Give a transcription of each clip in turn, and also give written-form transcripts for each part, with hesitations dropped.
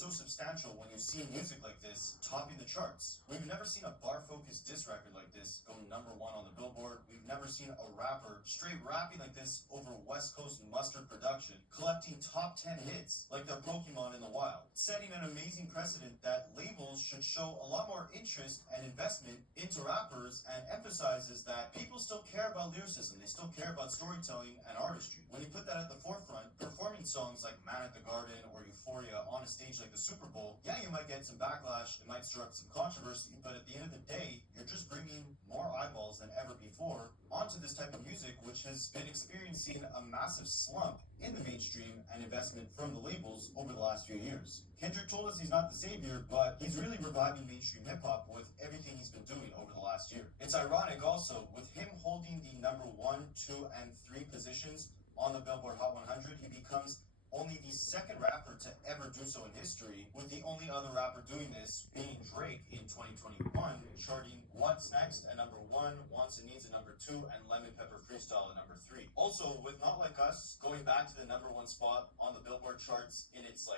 so substantial when you see music like this topping the charts. We've never seen a bar-focused diss record like this go #1 on the Billboard. We've never seen a rapper straight rapping like this over West Coast mustard production, collecting top 10 hits like they're Pokemon in the wild, setting an amazing precedent that labels should show a lot more interest and investment into rappers, and emphasizes that people still care about lyricism, they still care about storytelling and artistry. When you put that at the forefront, performing songs like Man at the Garden or Euphoria on a stage like the Super Bowl, yeah, you might get some backlash, it might stir up some controversy, but at the end of the day, you're just bringing more eyeballs than ever before onto this type of music, which has been experiencing a massive slump in the mainstream and investment from the labels over the last few years. Kendrick told us he's not the savior, but he's really reviving mainstream hip-hop with everything he's been doing over the last year. It's ironic also, with him holding the #1, 2, and 3 positions on the Billboard Hot 100, he becomes only the second rapper to ever do so in history, with the only other rapper doing this being Drake in 2021, charting What's Next at #1, Wants and Needs at #2, and Lemon Pepper Freestyle at #3. Also, with Not Like Us going back to the #1 spot on the Billboard charts in its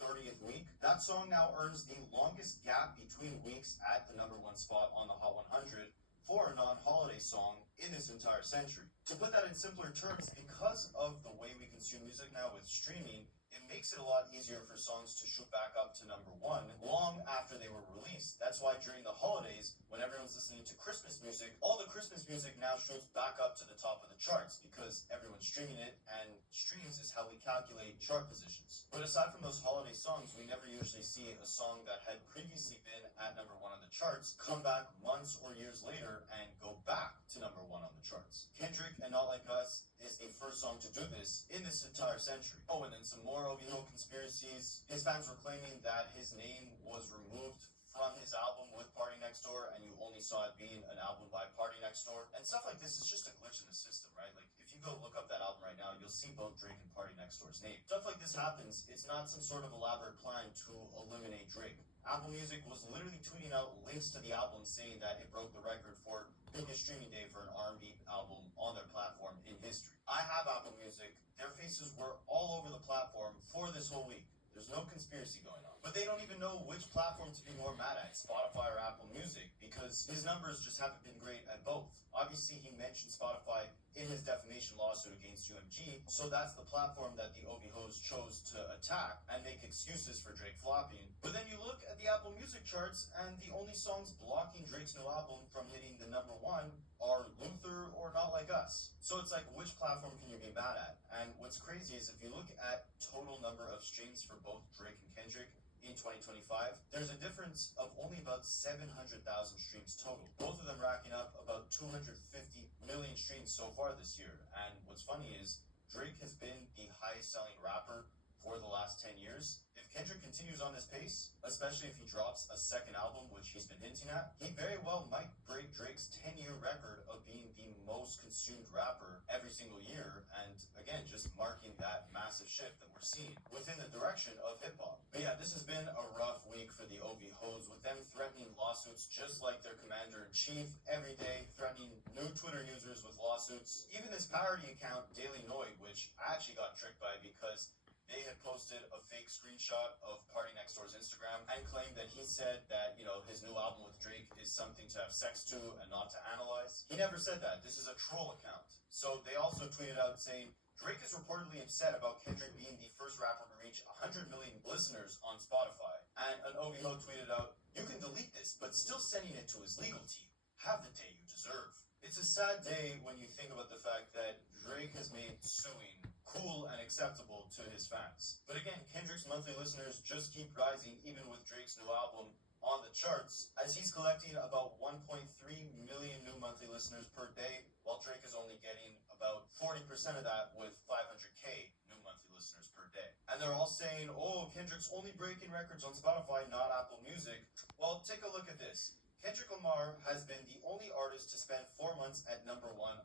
30th week, that song now earns the longest gap between weeks at the #1 spot on the Hot 100 for a non-holiday song in this entire century. To put that in simpler terms, because of the way we consume music now with streaming, it makes it a lot easier for songs to shoot back up to #1 long after they were released. That's why during the holidays, when everyone's listening to Christmas music, all the Christmas music now shoots back up to the top of the charts because everyone's streaming it, and streams is how we calculate chart positions. But aside from those holiday songs, we never usually see a song that had previously been at #1 on the charts come back months or years later and go back to #1 on the charts. Kendrick and Not Like Us is the first song to do this in this entire century. Oh, and then some more OVO conspiracies. His fans were claiming that his name was removed from his album with Party Next Door, and you only saw it being an album by Party Next Door. And stuff like this is just a glitch in the system, right? Like, if you go look up that album right now, you'll see both Drake and Party Next Door's name. Stuff like this happens. It's not some sort of elaborate plan to eliminate Drake. Apple Music was literally tweeting out links to the album saying that it broke the record for biggest streaming day for an R&B album on their platform in history. I have Apple Music. Their faces were all over the platform for this whole week. There's no conspiracy going on. But they don't even know which platform to be more mad at, Spotify or Apple Music, because his numbers just haven't been great at both. Obviously, he mentioned Spotify in his defamation lawsuit against UMG, so that's the platform that the OVOs chose to attack and make excuses for Drake flopping. But then you look at the Apple Music charts, and the only songs blocking Drake's new album from hitting the #1 are Luther or Not Like Us. So it's like, which platform can you be mad at? And what's crazy is if you look at total number of streams for both Drake and Kendrick in 2025, there's a difference of only about 700,000 streams total. Both of them racking up about 250 million streams so far this year. And what's funny is Drake has been the highest selling rapper for the last 10 years. If Kendrick continues on this pace, especially if he drops a second album, which he's been hinting at, he very well might break Drake's 10-year record of being the most consumed rapper every single year, and again, just marking that massive shift that we're seeing within the direction of hip-hop. But yeah, this has been a rough week for the OVOs, with them threatening lawsuits just like their commander-in-chief every day, threatening new Twitter users with lawsuits. Even this parody account, Daily Noid, which I actually got tricked by because they had posted a fake screenshot of Party Next Door's Instagram and claimed that he said that, his new album with Drake is something to have sex to and not to analyze. He never said that. This is a troll account. So they also tweeted out saying, Drake is reportedly upset about Kendrick being the first rapper to reach 100 million listeners on Spotify. And an OVO tweeted out, you can delete this, but still sending it to his legal team. Have the day you deserve. It's a sad day when you think about the fact that Drake has made suing cool and acceptable to his fans. But again, Kendrick's monthly listeners just keep rising even with Drake's new album on the charts, as he's collecting about 1.3 million new monthly listeners per day, while Drake is only getting about 40% of that with 500K new monthly listeners per day. And they're all saying, oh, Kendrick's only breaking records on Spotify, not Apple Music. Well, take a look at this. Kendrick Lamar has been the only artist to spend 4 months at #1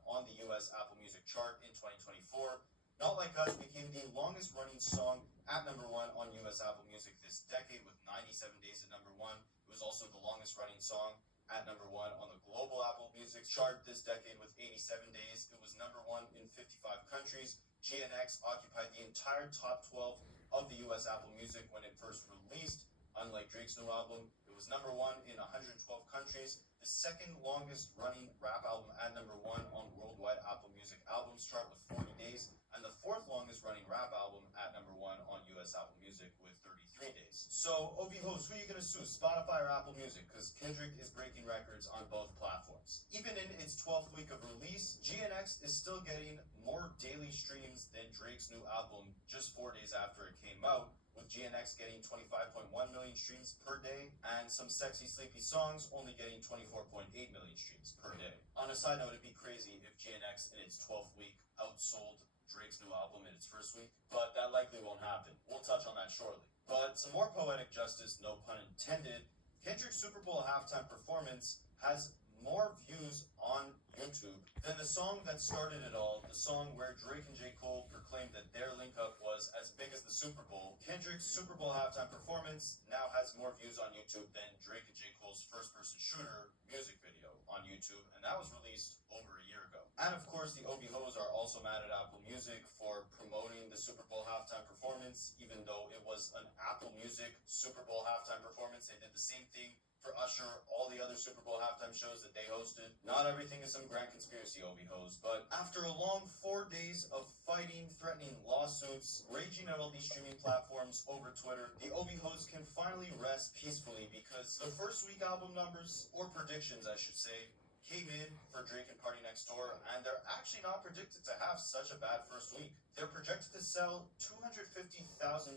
on the US Apple Music chart in 2024. Not Like Us became the longest running song at #1 on US Apple Music this decade with 97 days at #1. It was also the longest running song at #1 on the global Apple Music chart this decade with 87 days. It was #1 in 55 countries. GNX occupied the entire top 12 of the US Apple Music when it first released. Unlike Drake's new album, it was number one in 112 countries, the second longest running rap album at number one on worldwide Apple Music albums chart with 40 days, and the fourth longest running rap album at number one on US Apple Music with 33 days. So, OV host, who are you going to sue, Spotify or Apple Music? Because Kendrick is breaking records on both platforms. Even in its 12th week of release, GNX is still getting more daily streams than Drake's new album just 4 days after it came out, with GNX getting 25.1 million streams per day, and Some Sexy Sleepy Songs only getting 24.8 million streams per day. On a side note, it'd be crazy if GNX in its 12th week outsold Drake's new album in its first week, but that likely won't happen. We'll touch on that shortly. But some more poetic justice, no pun intended, Kendrick's Super Bowl halftime performance has more views on YouTube than the song that started it all, the song where Drake and J. Cole proclaimed that their link-up was as big as the Super Bowl. Kendrick's Super Bowl halftime performance now has more views on YouTube than Drake and J. Cole's first-person shooter music video on YouTube, and that was released over a year ago. And of course, the OB Hoes are also mad at Apple Music for promoting the Super Bowl halftime performance, even though it was an Apple Music Super Bowl halftime performance. They did the same thing for Usher, all the other Super Bowl halftime shows that they hosted. Not everything is some grand conspiracy, OB Hoes, but after a long 4 days of fighting, threatening lawsuits, raging at all these streaming platforms over Twitter, the OB Hoes can finally rest peacefully because the first week album numbers, or predictions I should say, came in for Drake and Party Next Door, and they're actually not predicted to have such a bad first week. They're projected to sell 250,000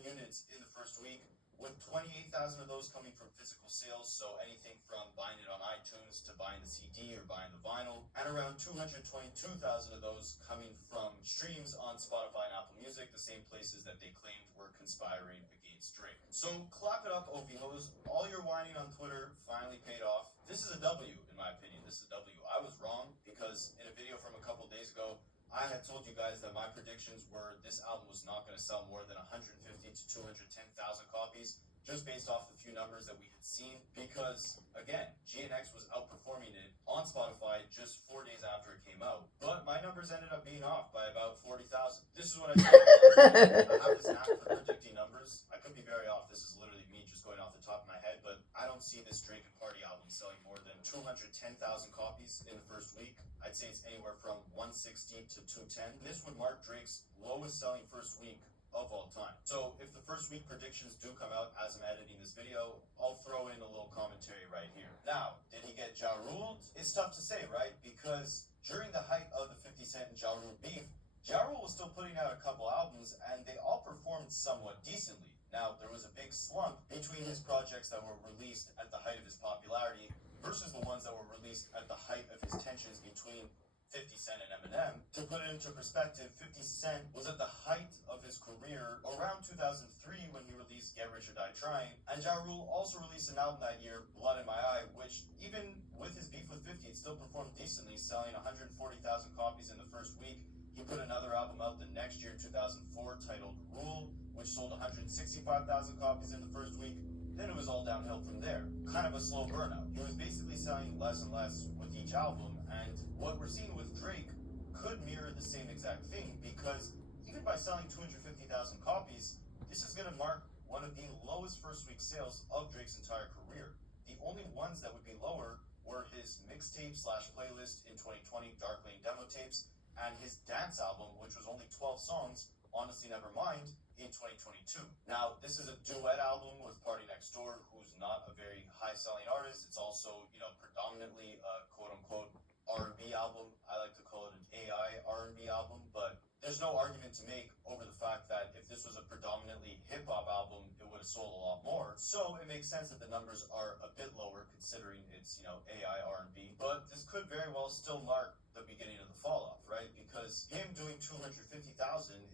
units in the first week, with 28,000 of those coming from physical sales, so anything from buying it on iTunes to buying the CD or buying the vinyl, and around 222,000 of those coming from streams on Spotify and Apple Music, the same places that they claimed were conspiring against Drake. So clap it up, OVOs. All your whining on Twitter finally paid off. This is a W, in my opinion. This is a W. I was wrong because in a video from a couple days ago, I had told you guys that my predictions were this album was not going to sell more than 150 to 210,000 copies, just based off the few numbers that we had seen, because, again, GNX was outperforming it on Spotify just 4 days after it came out. But my numbers ended up being off by about 40,000. This is what I do. I have this knack for predicting numbers. I could be very off. This is literally me just going off the top of my head, but I don't see this Drake and Party album selling more than 210,000 copies in the first week. I'd say it's anywhere from 160 to 210. This would mark Drake's lowest selling first week of all time. So if the first week predictions do come out as I'm editing this video, I'll throw in a little commentary right here. Now, did he get Ja Ruled? It's tough to say, right? Because during the height of the 50 Cent and Ja Rule beef, Ja Rule was still putting out a couple albums and they all performed somewhat decently. Now, there was a big slump between his projects that were released at the height of his popularity versus the ones that were released at the height of his tensions between 50 Cent and Eminem. To put it into perspective, 50 Cent was at the height of his career around 2003 when he released Get Rich or Die Trying, and Ja Rule also released an album that year, Blood in My Eye, which even with his beef with 50, it still performed decently, selling 140,000 copies in the first week. He put another album out the next year, 2004, titled Rule, which sold 165,000 copies in the first week. Then it was all downhill from there. Kind of a slow burnout. He was basically selling less and less with each album, and what we're seeing with Drake could mirror the same exact thing, because even by selling 250,000 copies, this is going to mark one of the lowest first week sales of Drake's entire career. The only ones that would be lower were his mixtape / playlist in 2020, Dark Lane demo tapes, and his dance album, which was only 12 songs, Honestly Nevermind, in 2022. Now, this is a duet album with Party Next Door, who's not a very high-selling artist. It's also, predominantly a quote-unquote R&B album. I like to call it an AI R&B album, but there's no argument to make over the fact that if this was a predominantly hip-hop album, it would have sold a lot more. So it makes sense that the numbers are a bit lower considering it's, AI R&B, but this could very well still mark the beginning of the fall-off, right? Because him doing 250,000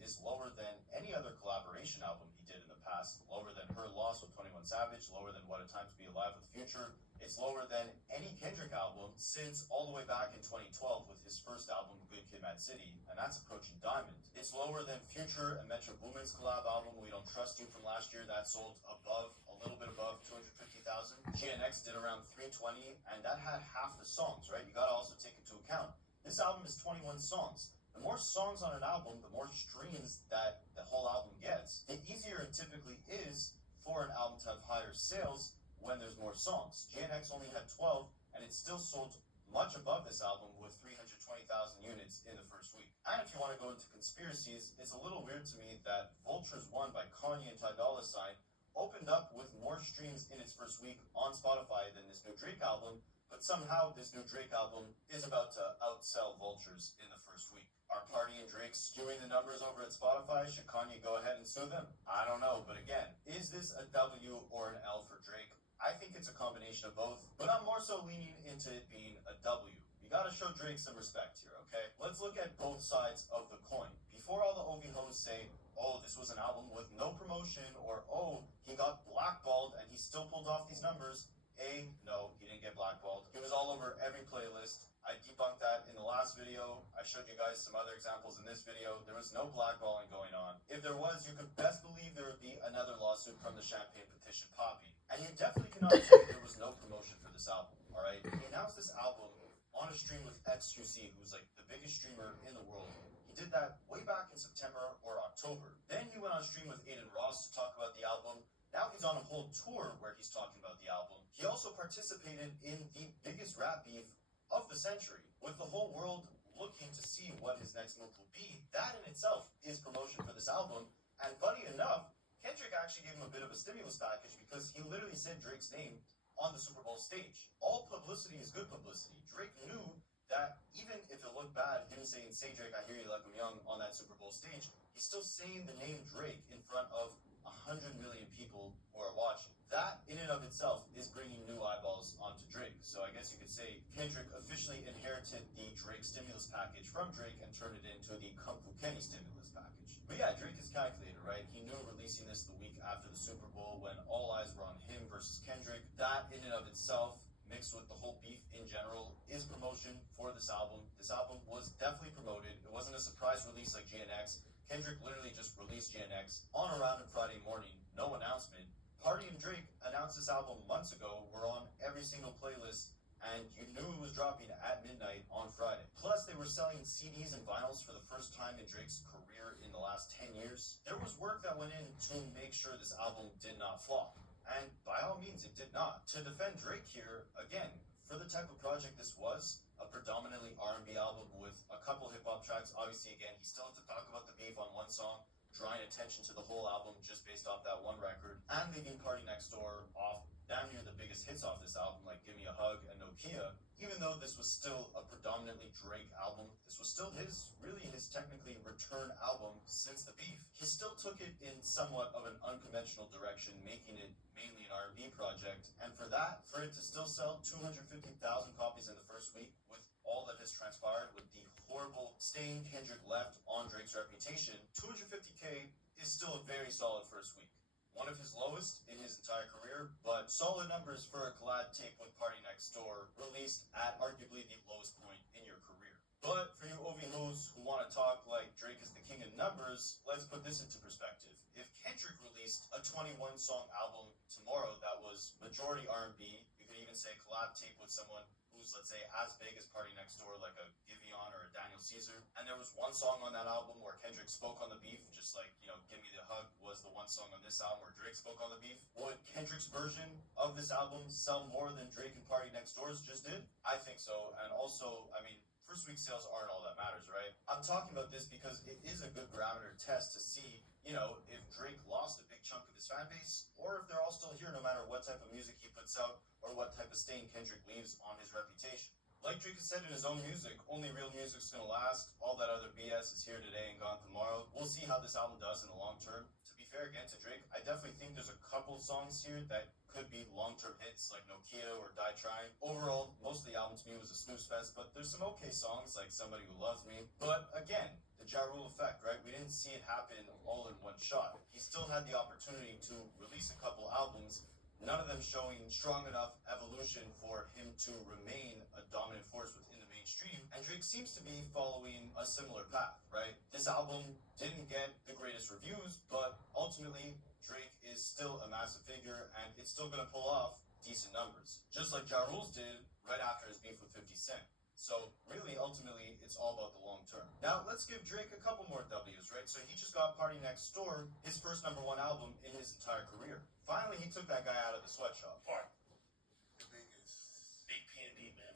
is lower than any other collaboration album he did in the past, lower than Her Loss with 21 Savage, lower than What a Time to Be Alive with Future. It's lower than any Kendrick album since all the way back in 2012 with his first album, Good Kid, Mad City, and that's approaching Diamond. It's lower than Future and Metro Boomin's collab album, We Don't Trust You, from last year. That sold a little bit above 250,000. GNX did around 320, and that had half the songs, right? You gotta also take into account this album is 21 songs, The more songs on an album, the more streams that the whole album gets, the easier it typically is for an album to have higher sales when there's more songs. GNX only had 12, and it still sold much above this album with 320,000 units in the first week. And if you want to go into conspiracies, it's a little weird to me that Vultures One by Kanye and Ty Dolla $ign opened up with more streams in its first week on Spotify than this new Drake album, but somehow this new Drake album is about to outsell Vultures in the first week. Are Party and Drake skewing the numbers over at Spotify? Should Kanye go ahead and sue them? I don't know, but again, is this a W or an L for Drake? I think it's a combination of both, but I'm more so leaning into it being a W. You gotta show Drake some respect here, okay? Let's look at both sides of the coin. Before all the OV hoes say, oh, this was an album with no promotion, or oh, he got blackballed and he still pulled off these numbers. A, no, he didn't get blackballed. He was all over every playlist. I debunked that in the last video. I showed you guys some other examples in this video. There was no blackballing going on. If there was, you could best believe there would be another lawsuit from the Champagne Petition Poppy. And you definitely cannot say there was no promotion for this album, alright? He announced this album on a stream with XQC, who's like the biggest streamer in the world. He did that way back in September or October. Then he went on stream with Aiden Ross to talk about the album. Now he's on a whole tour where he's talking about the album. He also participated in the biggest rap beef of the century, with the whole world looking to see what his next move will be. That in itself is promotion for this album. And funny enough, Kendrick actually gave him a bit of a stimulus package because he literally said Drake's name on the Super Bowl stage. All publicity is good publicity. Drake knew that even if it looked bad, him saying, "Say Drake, I hear you like I'm young" on that Super Bowl stage, he's still saying the name Drake in front of 100 million people who are watching. That in and of itself is bringing new eyeballs onto Drake. So I guess you could say Kendrick officially inherited the Drake stimulus package from Drake and turned it into the Kung Fu Kenny stimulus package. But yeah, Drake is calculated, right? He knew releasing this the week after the Super Bowl when all eyes were on him versus Kendrick. That in and of itself, mixed with the whole beef in general, is promotion for this album. This album was definitely promoted. It wasn't a surprise release like GNX. Kendrick literally just released GNX on a random Friday morning, no announcement. Party and Drake announced this album months ago, were on every single playlist, and you knew it was dropping at midnight on Friday. Plus, they were selling CDs and vinyls for the first time in Drake's career in the last 10 years. There was work that went in to make sure this album did not flop. And by all means, it did not. To defend Drake here, again, for the type of project this was, a predominantly R&B album with a couple hip-hop tracks, obviously, again, he still had to talk about the beef on one song, drawing attention to the whole album just based off that one record, and leaving Party Next Door off damn near the biggest hits off this album, like Give Me a Hug and Nokia. Even though this was still a predominantly Drake album, this was still his technically return album since the beef. He still took it in somewhat of an unconventional direction, making it mainly an R&B project, and for it to still sell 250,000 copies in the first week with all that has transpired with the horrible stain Kendrick left on Drake's reputation, 250K is still a very solid first week. One of his lowest in his entire career, but solid numbers for a collab tape with Party Next Door, released at arguably the lowest point in your career. But for you OVHOs who want to talk like Drake is the king of numbers, let's put this into perspective. If Kendrick released a 21-song album tomorrow that was majority R&B, you could even say collab tape with someone who's, let's say, as big as Party Next Door, like a Giveon or a Daniel Caesar, and there was one song on that album where Kendrick spoke on the beef, just like, Give Me the Hug was the one song on this album where Drake spoke on the beef. Would Kendrick's version of this album sell more than Drake and Party Next Door's just did? I think so, and also, first week sales aren't all that matters, right? I'm talking about this because it is a good barometer test to see, if Drake lost a big chunk of his fan base, or if they're all still here no matter what type of music he puts out, or what type of stain Kendrick leaves on his reputation. Like Drake has said in his own music, only real music's gonna last. All that other BS is here today and gone tomorrow. We'll see how this album does in the long term. To be fair again to Drake, I definitely think there's a couple songs here that could be long-term hits like Nokia or Die Trying. Overall, most of the album to me was a snooze fest, but there's some okay songs like Somebody Who Loves Me. But again, the Ja Rule effect, right? We didn't see it happen all in one shot. He still had the opportunity to release a couple albums, none of them showing strong enough evolution for him to remain a dominant force within the mainstream. And Drake seems to be following a similar path, right? This album didn't get the greatest reviews, but ultimately, Drake is still a massive figure, and it's still going to pull off decent numbers. Just like Ja Rule's did right after his beef with 50 Cent. So really, ultimately, it's all about the long term. Now, let's give Drake a couple more W's, right? So he just got Party Next Door, his first #1 album in his entire career. Finally, he took that guy out of the sweatshop. The biggest. Big P&D, man.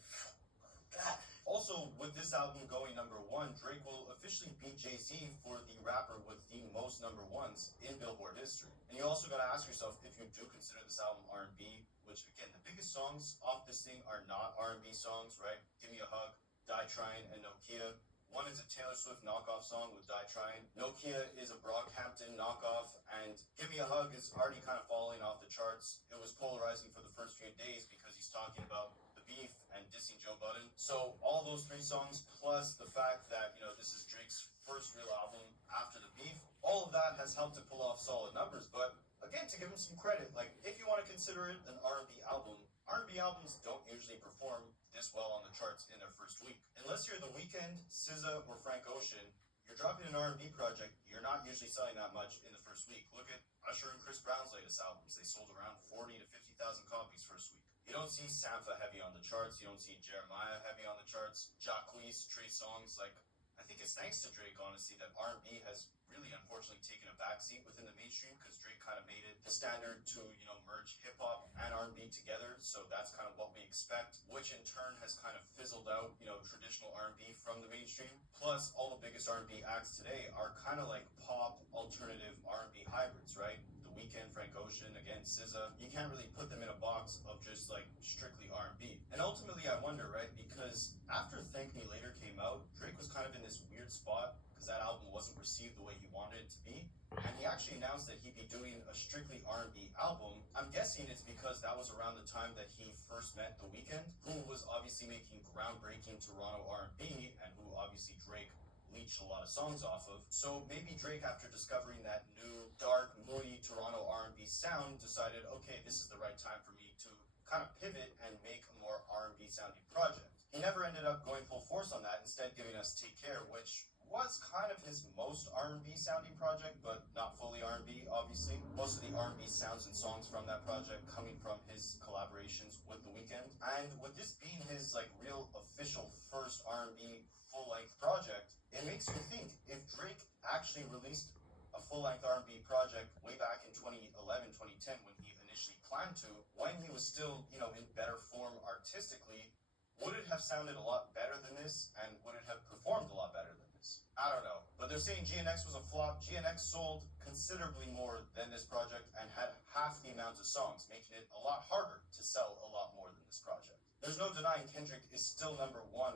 Also, with this album going #1, Drake will officially beat Jay-Z for the rapper with the most #1s in Billboard history. And you also gotta ask yourself if you do consider this album R&B, which again, the biggest songs off this thing are not R&B songs, right? Give Me a Hug, Die Trying, and Nokia. One is a Taylor Swift knockoff song with Die Trying. Nokia is a Brockhampton knockoff, and Give Me a Hug is already kind of falling off the charts. It was polarizing for the first few days because he's talking about the beef and dissing Joe Budden. So all those 3 songs, plus the fact that, this is Drake's first real album after the beef, all of that has helped to pull off solid numbers. But again, to give him some credit, like if you want to consider it an R&B album, R&B albums don't usually perform this well on the charts in their first week. Unless you're The Weeknd, SZA, or Frank Ocean, you're dropping an R&B project, you're not usually selling that much in the first week. Look at Usher and Chris Brown's latest albums. They sold around 40 to 50,000 copies first week. You don't see Sampha heavy on the charts. You don't see Jeremiah heavy on the charts. Jacquees, Trey Songz. I think it's thanks to Drake, honestly, that R&B has really, unfortunately, taken a backseat within the mainstream because Drake kind of made it the standard to, merge hip-hop and R&B together. So that's kind of what we expect, which in turn has kind of fizzled out, traditional R&B from the mainstream. Plus, all the biggest R&B acts today are kind of like pop, alternative R&B hybrids, right? The Weeknd, Frank Ocean, again, SZA. You can't really put them in a box of just strictly R&B. And ultimately, I wonder, right? Because after Thank Me Later came out, Drake was kind of in this weird spot because that album wasn't received the way he wanted it to be. And he actually announced that he'd be doing a strictly R&B album. I'm guessing it's because that was around the time that he first met The Weeknd, who was obviously making groundbreaking Toronto R&B, and who obviously Drake leached a lot of songs off of. So maybe Drake, after discovering that new, dark, moody Toronto R&B sound, decided, okay, this is the right time for me to kind of pivot and make a more R&B sounding project. He never ended up going full force on that, instead giving us Take Care, which was kind of his most R&B sounding project, but not fully R&B, obviously. Most of the R&B sounds and songs from that project coming from his collaborations with The Weeknd. And with this being his real official first R&B full-length project, it makes you think, if Drake actually released a full-length R&B project way back in 2011, 2010 when he initially planned to, when he was still, in better form artistically, would it have sounded a lot better than this, and would it have performed a lot better than this? I don't know. But they're saying GNX was a flop. GNX sold considerably more than this project and had half the amount of songs, making it a lot harder to sell a lot more than this project. There's no denying Kendrick is still #1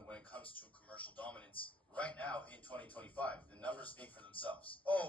when it comes to commercial dominance right now in 2025. The numbers speak for themselves. Oh,